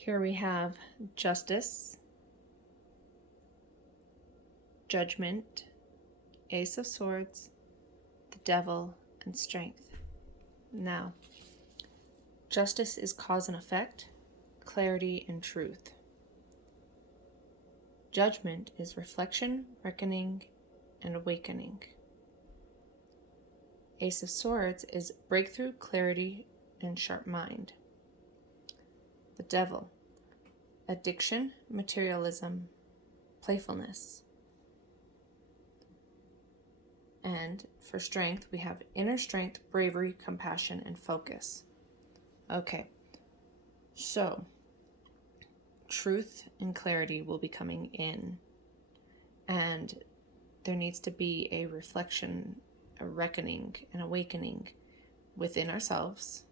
Here we have Justice, Judgment, Ace of Swords, the Devil, and Strength. Now, Justice is cause and effect, clarity and truth. Judgment is reflection, reckoning, and awakening. Ace of Swords is breakthrough, clarity, and sharp mind. The Devil, addiction, materialism, playfulness. And for strength, we have inner strength, bravery, compassion, and focus. Okay, so truth and clarity will be coming in, and there needs to be a reflection, a reckoning, an awakening within ourselves.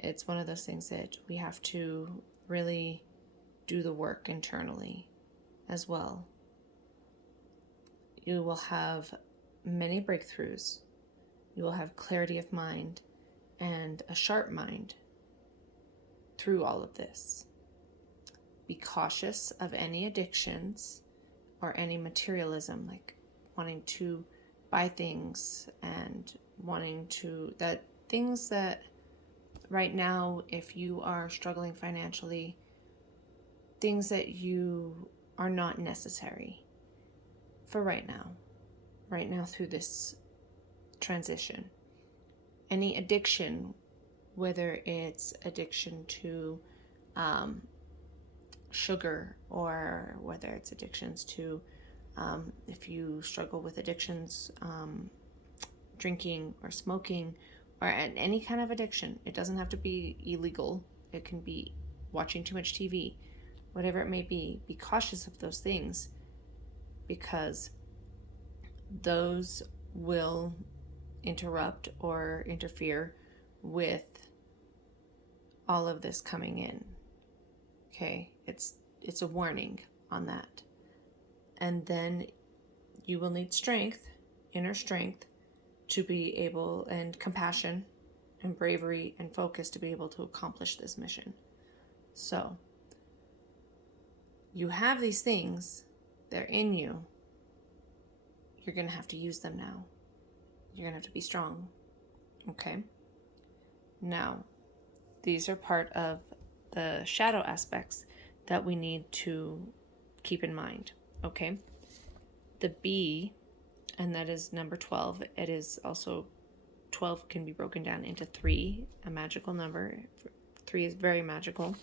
It's one of those things that we have to really do the work internally as well. You will have many breakthroughs. You will have clarity of mind and a sharp mind through all of this. Be cautious of any addictions or any materialism, like wanting to buy things and things that right now, if you are struggling financially, things that you are not necessary for right now through this transition. Any addiction, whether it's addiction to sugar, or whether it's addictions to, if you struggle with addictions, drinking or smoking, or any kind of addiction. It doesn't have to be illegal. It can be watching too much TV, whatever it may be. Be cautious of those things, because those will interrupt or interfere with all of this coming in. Okay, it's a warning on that. And then you will need strength, inner strength, to be able, and compassion and bravery and focus to be able to accomplish this mission. So you have these things, they're in you. You're going to have to use them now. You're going to have to be strong. Okay? Now, these are part of the shadow aspects that we need to keep in mind. Okay? The B, and that is number 12. It is also, 12 can be broken down into 3, a magical number. 3 is very magical.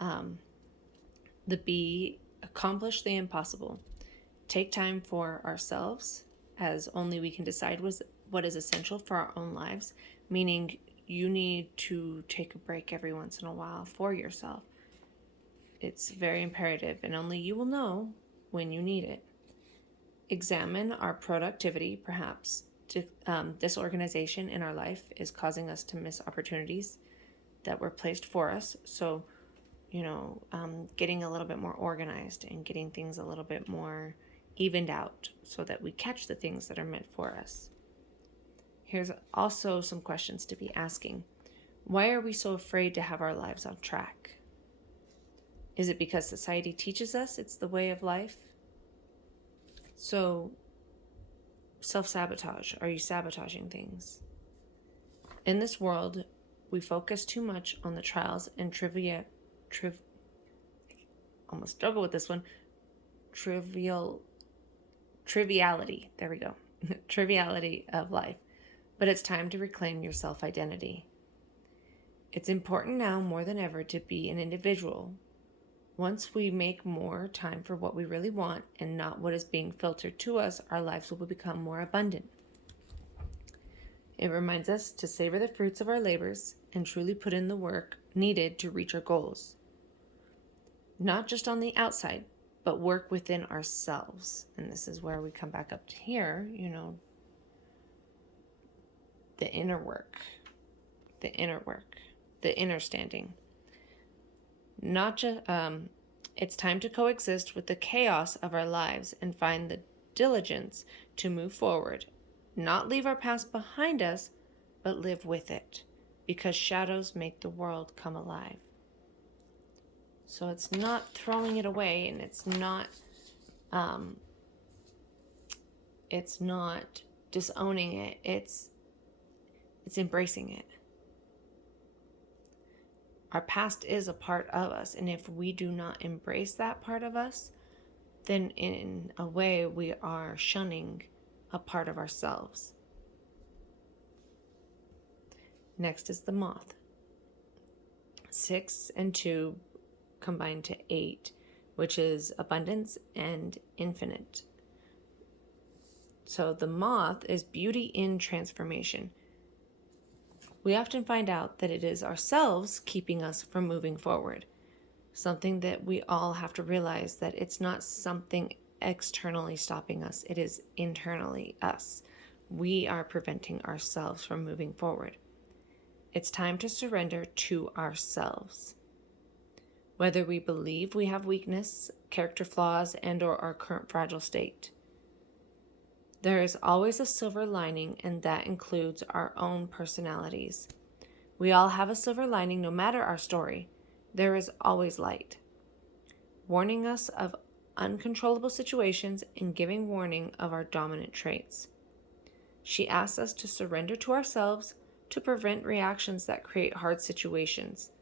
The B, accomplish the impossible. Take time for ourselves, as only we can decide what is essential for our own lives, meaning you need to take a break every once in a while for yourself. It's very imperative, and only you will know when you need it. Examine our productivity. Perhaps disorganization in our life is causing us to miss opportunities that were placed for us. So, getting a little bit more organized and getting things a little bit more evened out so that we catch the things that are meant for us. Here's also some questions to be asking. Why are we so afraid to have our lives on track? Is it because society teaches us it's the way of life? So, self-sabotage. Are you sabotaging things? In this world, we focus too much on the trials and almost struggle with this one. Triviality. There we go. Triviality of life. But it's time to reclaim your self-identity. It's important now more than ever to be an individual. Once we make more time for what we really want and not what is being filtered to us, our lives will become more abundant. It reminds us to savor the fruits of our labors and truly put in the work needed to reach our goals. Not just on the outside, but work within ourselves. And this is where we come back up to here, the inner work, the inner standing. Not just, it's time to coexist with the chaos of our lives and find the diligence to move forward, not leave our past behind us, but live with it, because shadows make the world come alive. So it's not throwing it away, and it's not disowning it. It's embracing it. Our past is a part of us, and if we do not embrace that part of us, then in a way we are shunning a part of ourselves. Next is the moth. 6 and 2 combined to 8, which is abundance and infinite. So the moth is beauty in transformation. We often find out that it is ourselves keeping us from moving forward. Something that we all have to realize, that it's not something externally stopping us. It is internally us. We are preventing ourselves from moving forward. It's time to surrender to ourselves. Whether we believe we have weakness, character flaws, and/or our current fragile state, there is always a silver lining, and that includes our own personalities. We all have a silver lining, no matter our story. There is always light, warning us of uncontrollable situations and giving warning of our dominant traits. She asks us to surrender to ourselves to prevent reactions that create hard situations,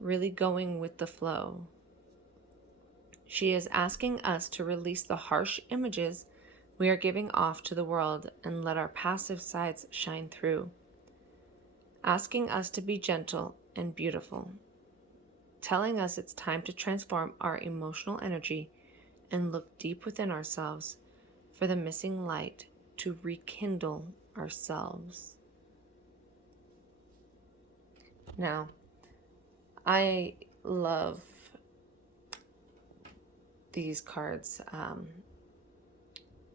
really going with the flow. She is asking us to release the harsh images we are giving off to the world and let our passive sides shine through. Asking us to be gentle and beautiful. Telling us it's time to transform our emotional energy and look deep within ourselves for the missing light to rekindle ourselves. Now, I love these cards.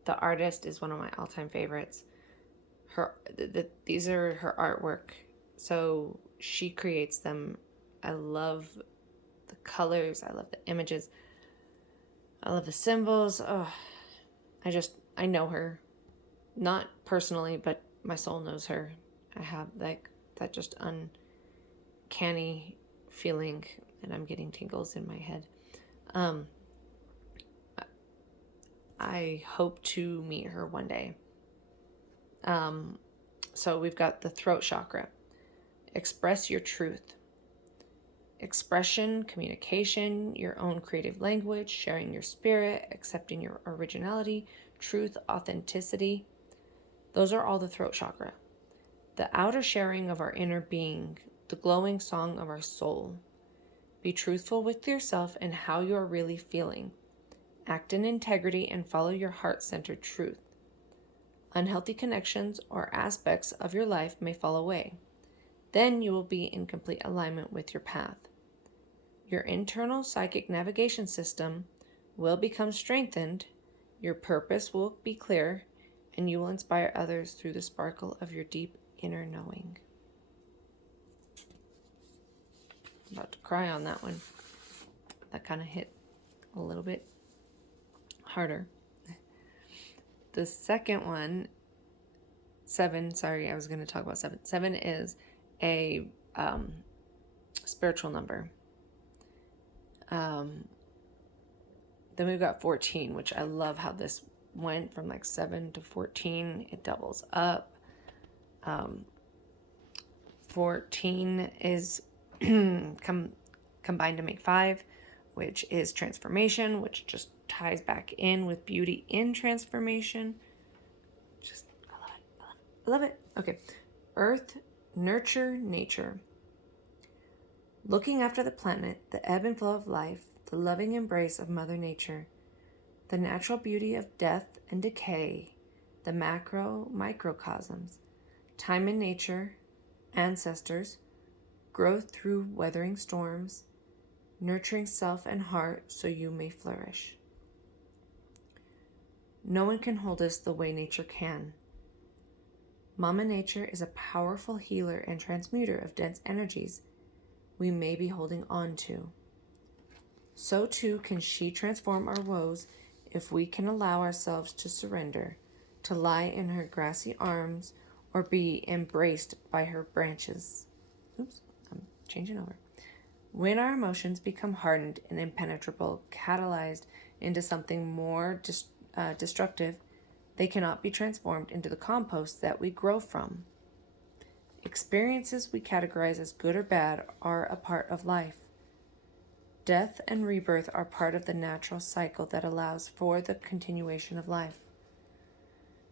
The artist is one of my all-time favorites. These are her artwork, so she creates them. I love the colors. I love the images. I love the symbols. Oh, I know her. Not personally, but my soul knows her. I have that just uncanny feeling, and I'm getting tingles in my head. I hope to meet her one day. So we've got the throat chakra. Express your truth. Expression, communication, your own creative language, sharing your spirit, accepting your originality, truth, authenticity. Those are all the throat chakra. The outer sharing of our inner being, the glowing song of our soul. Be truthful with yourself and how you are really feeling. Act in integrity and follow your heart-centered truth. Unhealthy connections or aspects of your life may fall away. Then you will be in complete alignment with your path. Your internal psychic navigation system will become strengthened, your purpose will be clear, and you will inspire others through the sparkle of your deep inner knowing. I'm about to cry on that one. That kind of hit a little bit harder. The second one, 7, sorry, I was going to talk about 7. 7 is a spiritual number. Then we've got 14, which I love how this went from like 7 to 14. It doubles up. 14 is combined to make 5, which is transformation, which just ties back in with beauty in transformation. I love it. Okay. Earth, nurture, nature. Looking after the planet, the ebb and flow of life, the loving embrace of Mother Nature, the natural beauty of death and decay, the microcosms, time in nature, ancestors, growth through weathering storms, nurturing self and heart so you may flourish. No one can hold us the way nature can. Mama Nature is a powerful healer and transmuter of dense energies we may be holding on to. So too can she transform our woes if we can allow ourselves to surrender, to lie in her grassy arms, or be embraced by her branches. Oops, I'm changing over. When our emotions become hardened and impenetrable, catalyzed into something more destructive, they cannot be transformed into the compost that we grow from. Experiences we categorize as good or bad are a part of life. Death and rebirth are part of the natural cycle that allows for the continuation of life.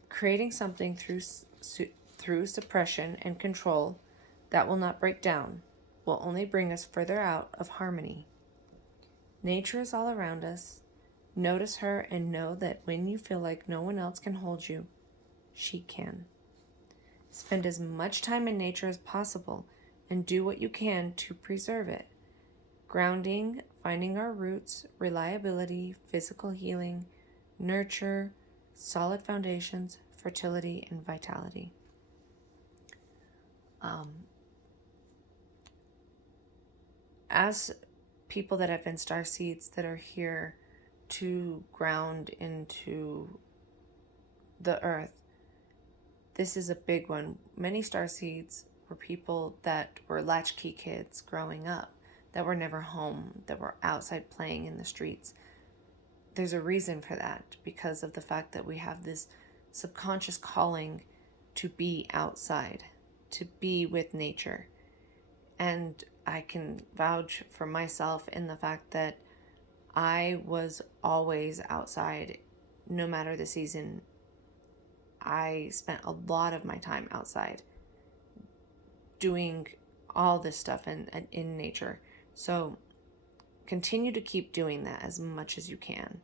Creating something through suppression and control that will not break down will only bring us further out of harmony. Nature is all around us. Notice her and know that when you feel like no one else can hold you, she can. Spend as much time in nature as possible and do what you can to preserve it. Grounding, finding our roots, reliability, physical healing, nurture, solid foundations, fertility, and vitality. As people that have been star seeds that are here to ground into the earth, this is a big one. Many star seeds were people that were latchkey kids growing up, that were never home, that were outside playing in the streets. There's a reason for that, because of the fact that we have this subconscious calling to be outside, to be with nature. And I can vouch for myself in the fact that I was always outside, no matter the season. I spent a lot of my time outside doing all this stuff in nature. So continue to keep doing that as much as you can.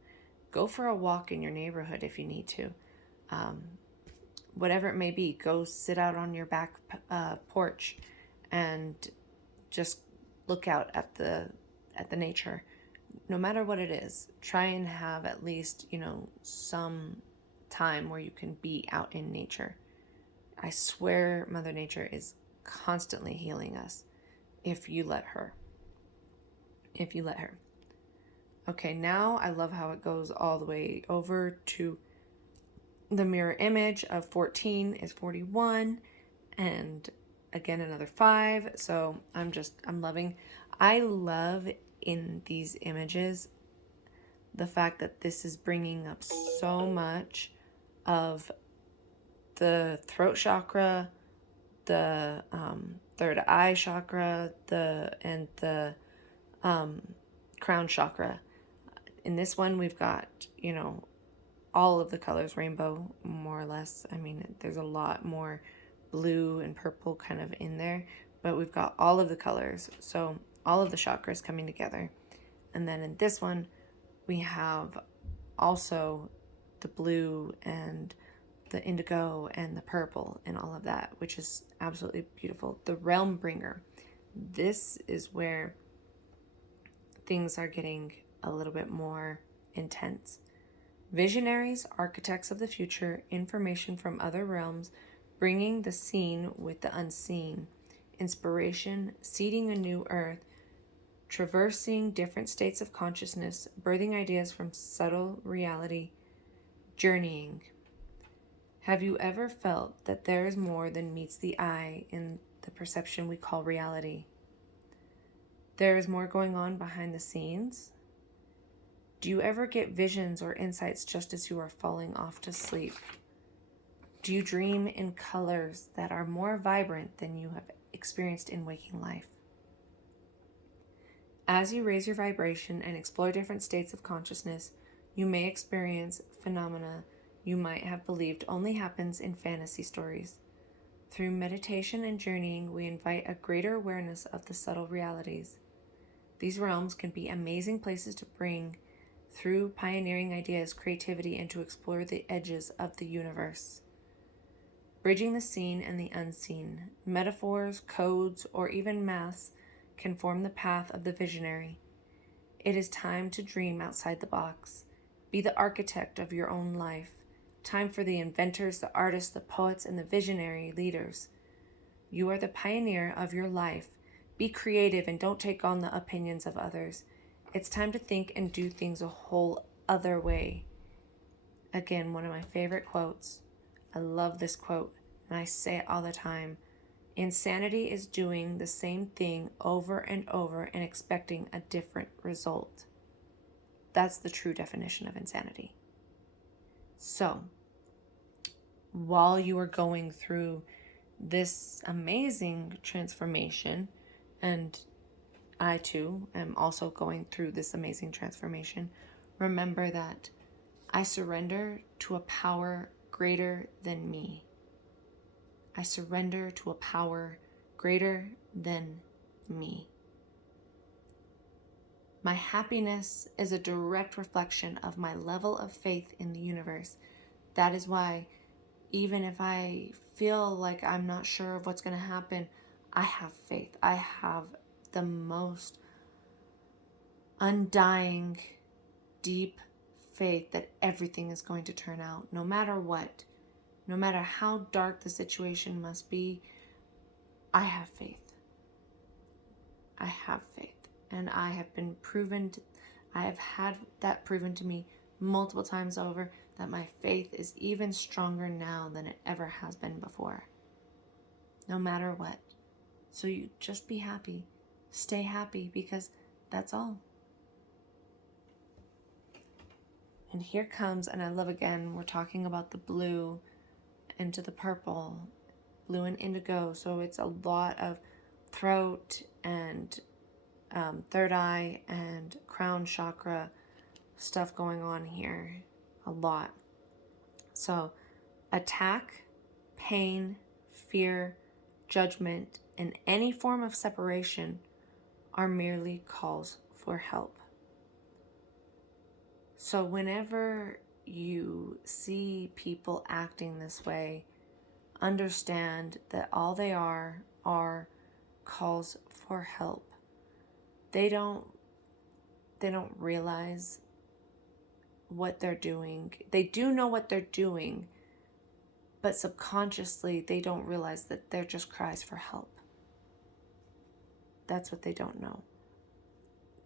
Go for a walk in your neighborhood if you need to. Whatever it may be, go sit out on your back porch and just look out at the nature. No matter what it is, try and have at least, some time where you can be out in nature. I swear Mother Nature is constantly healing us if you let her. Okay, now I love how it goes all the way over to the mirror image of 14 is 41, and again another 5. So I'm loving. I love in these images the fact that this is bringing up so much of the throat chakra, the third eye chakra, and the crown chakra. In this one, we've got, all of the colors rainbow, more or less. I mean, there's a lot more blue and purple kind of in there, but we've got all of the colors. So all of the chakras coming together. And then in this one, we have also the blue and the indigo and the purple and all of that, which is absolutely beautiful. The realm bringer. This is where things are getting a little bit more intense. Visionaries, architects of the future, information from other realms, bringing the seen with the unseen, inspiration, seeding a new earth, traversing different states of consciousness, birthing ideas from subtle reality, journeying. Have you ever felt that there is more than meets the eye in the perception we call reality? There is more going on behind the scenes? Do you ever get visions or insights just as you are falling off to sleep? Do you dream in colors that are more vibrant than you have experienced in waking life? As you raise your vibration and explore different states of consciousness, you may experience phenomena you might have believed only happens in fantasy stories. Through meditation and journeying, we invite a greater awareness of the subtle realities. These realms can be amazing places to bring through pioneering ideas, creativity, and to explore the edges of the universe. Bridging the seen and the unseen, metaphors, codes, or even maths can form the path of the visionary. It is time to dream outside the box. Be the architect of your own life. Time for the inventors, the artists, the poets, and the visionary leaders. You are the pioneer of your life. Be creative and don't take on the opinions of others. It's time to think and do things a whole other way. Again, one of my favorite quotes. I love this quote, and I say it all the time. Insanity is doing the same thing over and over and expecting a different result. That's the true definition of insanity. So, while you are going through this amazing transformation, and I too am also going through this amazing transformation, remember that I surrender to a power greater than me. I surrender to a power greater than me. My happiness is a direct reflection of my level of faith in the universe. That is why, even if I feel like I'm not sure of what's going to happen, I have faith. I have the most undying, deep faith that everything is going to turn out, no matter what. No matter how dark the situation must be, I have faith. I have faith. And I have been proven, I have had that proven to me multiple times over, that my faith is even stronger now than it ever has been before. No matter what. So you just be happy. Stay happy, because that's all. And here comes, and I love again, we're talking about the blue into the purple, blue and indigo. So it's a lot of throat and third eye and crown chakra stuff going on here. A lot. So attack, pain, fear, judgment, and any form of separation are merely calls for help. So whenever you see people acting this way, understand that all they are calls for help. They don't realize what they're doing. They do know what they're doing, but subconsciously they don't realize that they're just cries for help. That's what they don't know.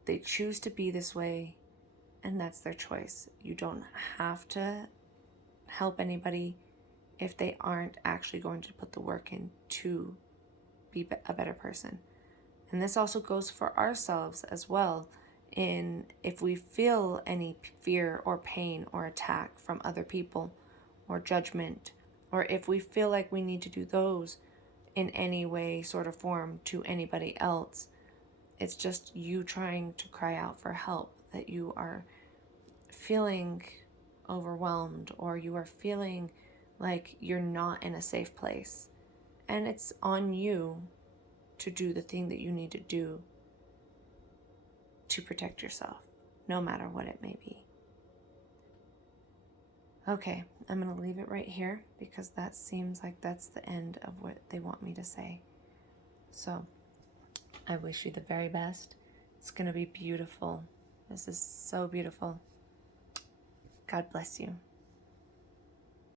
They choose to be this way, and that's their choice. You don't have to help anybody if they aren't actually going to put the work in to be a better person. And this also goes for ourselves as well. If we feel any fear or pain or attack from other people or judgment, or if we feel like we need to do those in any way, sort of form to anybody else, it's just you trying to cry out for help, that you are feeling overwhelmed or you are feeling like you're not in a safe place. And it's on you to do the thing that you need to do to protect yourself, no matter what it may be. Okay, I'm going to leave it right here because that seems like that's the end of what they want me to say. So, I wish you the very best. It's going to be beautiful. This is so beautiful. God bless you.